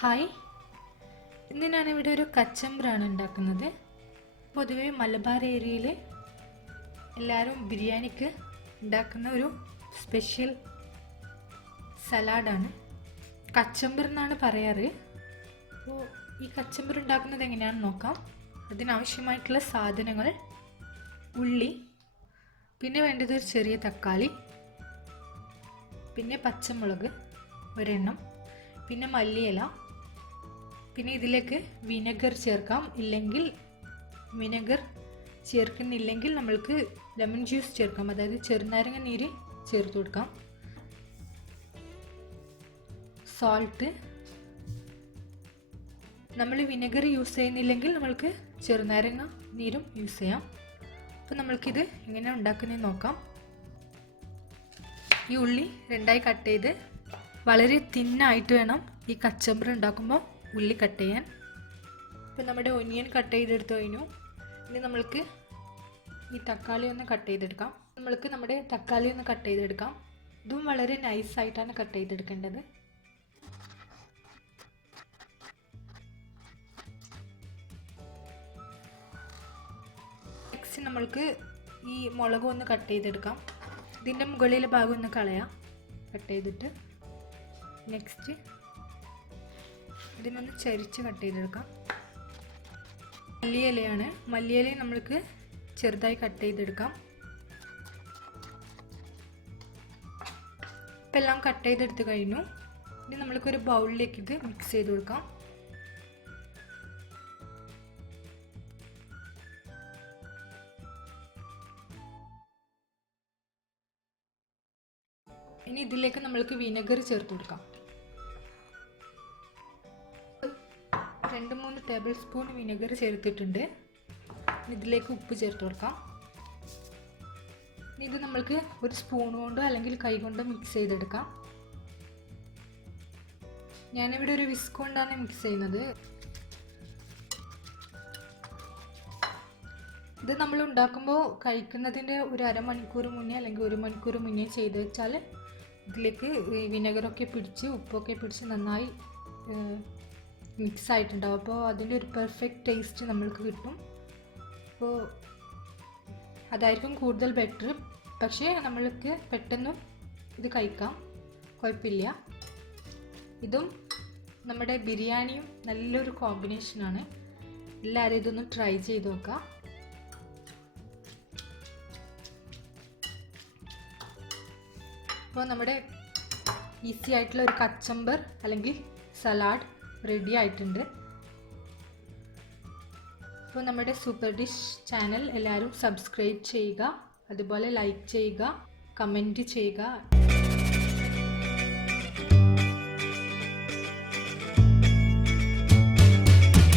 Hi, ഇന്ന് ഞാനിവിടെ ഒരു കച്ചമ്പറാണ് ഉണ്ടാക്കുന്നത്. പൊതുവെ മലബാർ ഏരിയയിൽ എല്ലാവരും ബിരിയാണിക്ക് ഉണ്ടാക്കുന്ന ഒരു സ്പെഷ്യൽ സലാഡാണ്. കച്ചമ്പർ എന്നാണ് പറയാറ്. അപ്പോൾ ഈ കച്ചമ്പർ ഉണ്ടാക്കുന്നത് എങ്ങനെയാണെന്ന് നോക്കാം. അതിനാവശ്യമായിട്ടുള്ള സാധനങ്ങൾ: ഉള്ളി, പിന്നെ വേണ്ടത് ഒരു ചെറിയ തക്കാളി, പിന്നെ പച്ചമുളക് ഒരെണ്ണം, പിന്നെ മല്ലിയില, പിന്നെ ഇതിലേക്ക് വിനെഗർ ചേർക്കാം. ഇല്ലെങ്കിൽ വിനെഗർ ചേർക്കുന്നില്ലെങ്കിൽ നമ്മൾക്ക് ലെമൺ ജ്യൂസ് ചേർക്കാം, അതായത് ചെറുനാരങ്ങ നീര് ചേർത്ത് കൊടുക്കാം. സോൾട്ട്, നമ്മൾ വിനെഗർ യൂസ് ചെയ്യുന്നില്ലെങ്കിൽ നമ്മൾക്ക് ചെറുനാരങ്ങ നീരും യൂസ് ചെയ്യാം. അപ്പോൾ നമ്മൾക്കിത് എങ്ങനെയാണ് ഉണ്ടാക്കുന്നതെന്ന് നോക്കാം. ഈ ഉള്ളി രണ്ടായി കട്ട് ചെയ്ത് വളരെ തിന്നായിട്ട് വേണം ഈ കച്ചമ്പർ ഉണ്ടാക്കുമ്പോൾ ഉള്ളി കട്ട് ചെയ്യാൻ. ഇപ്പം നമ്മുടെ ഒനിയൻ കട്ട് ചെയ്തെടുത്തു കഴിഞ്ഞു. ഇനി നമ്മൾക്ക് ഈ തക്കാളി ഒന്ന് കട്ട് ചെയ്തെടുക്കാം. നമ്മുടെ തക്കാളി ഒന്ന് കട്ട് ചെയ്തെടുക്കാം. ഇതും വളരെ നൈസായിട്ടാണ് കട്ട് ചെയ്തെടുക്കേണ്ടത്. നെക്സ്റ്റ് നമ്മൾക്ക് ഈ മുളക് ഒന്ന് കട്ട് ചെയ്തെടുക്കാം. ഇതിൻ്റെ മുകളിലെ ഭാഗം ഒന്ന് കളയാം കട്ട് ചെയ്തിട്ട്. നെക്സ്റ്റ് ഇതിനൊന്ന് ചരിച്ച് കട്ട് ചെയ്തെടുക്കാം. മല്ലിയിലയാണ്. മല്ലിയില നമ്മൾക്ക് ചെറുതായി കട്ട് ചെയ്തെടുക്കാം. ഇപ്പം എല്ലാം കട്ട് ചെയ്തെടുത്ത് കഴിഞ്ഞു. ഇനി നമ്മൾക്കൊരു ബൗളിലേക്ക് ഇത് മിക്സ് ചെയ്ത് കൊടുക്കാം. ഇനി ഇതിലേക്ക് നമ്മൾക്ക് വിനെഗർ ചേർത്ത് കൊടുക്കാം. 2-3 ടേബിൾ സ്പൂൺ വിനെഗർ ചേർത്തിട്ടുണ്ട്. ഇതിലേക്ക് ഉപ്പ് ചേർത്ത് കൊടുക്കാം. ഇത് നമ്മൾക്ക് ഒരു സ്പൂൺ കൊണ്ടോ അല്ലെങ്കിൽ കൈ കൊണ്ടോ മിക്സ് ചെയ്തെടുക്കാം. ഞാനിവിടെ ഒരു വിസ്ക് കൊണ്ടാണ് മിക്സ് ചെയ്യുന്നത്. ഇത് നമ്മൾ ഉണ്ടാക്കുമ്പോൾ കഴിക്കുന്നതിൻ്റെ ഒരു അരമണിക്കൂർ മുന്നേ അല്ലെങ്കിൽ 1 മണിക്കൂർ മുന്നേ ചെയ്ത് വെച്ചാൽ ഇതിലേക്ക് വിനെഗറൊക്കെ പിടിച്ച് ഉപ്പൊക്കെ പിടിച്ച് നന്നായി മിക്സ് ആയിട്ടുണ്ടാവും. അപ്പോൾ അതിൻ്റെ ഒരു പെർഫെക്റ്റ് ടേസ്റ്റ് നമ്മൾക്ക് കിട്ടും. അപ്പോൾ അതായിരിക്കും കൂടുതൽ ബെറ്റർ. പക്ഷേ നമ്മൾക്ക് പെട്ടെന്ന് ഇത് കഴിക്കാം, കുഴപ്പമില്ല. ഇതും നമ്മുടെ ബിരിയാണിയും നല്ലൊരു കോമ്പിനേഷനാണ്. എല്ലാവരും ഇതൊന്ന് ട്രൈ ചെയ്ത് നോക്കാം. അപ്പോൾ നമ്മുടെ ഈസി ആയിട്ടുള്ള ഒരു കച്ചമ്പർ അല്ലെങ്കിൽ സലാഡ് റെഡി ആയിട്ടുണ്ട്. അപ്പോൾ നമ്മുടെ സൂപ്പർ ഡിഷ് ചാനൽ എല്ലാവരും സബ്സ്ക്രൈബ് ചെയ്യുക, അതുപോലെ ലൈക്ക് ചെയ്യുക, കമൻറ്റ് ചെയ്യുക.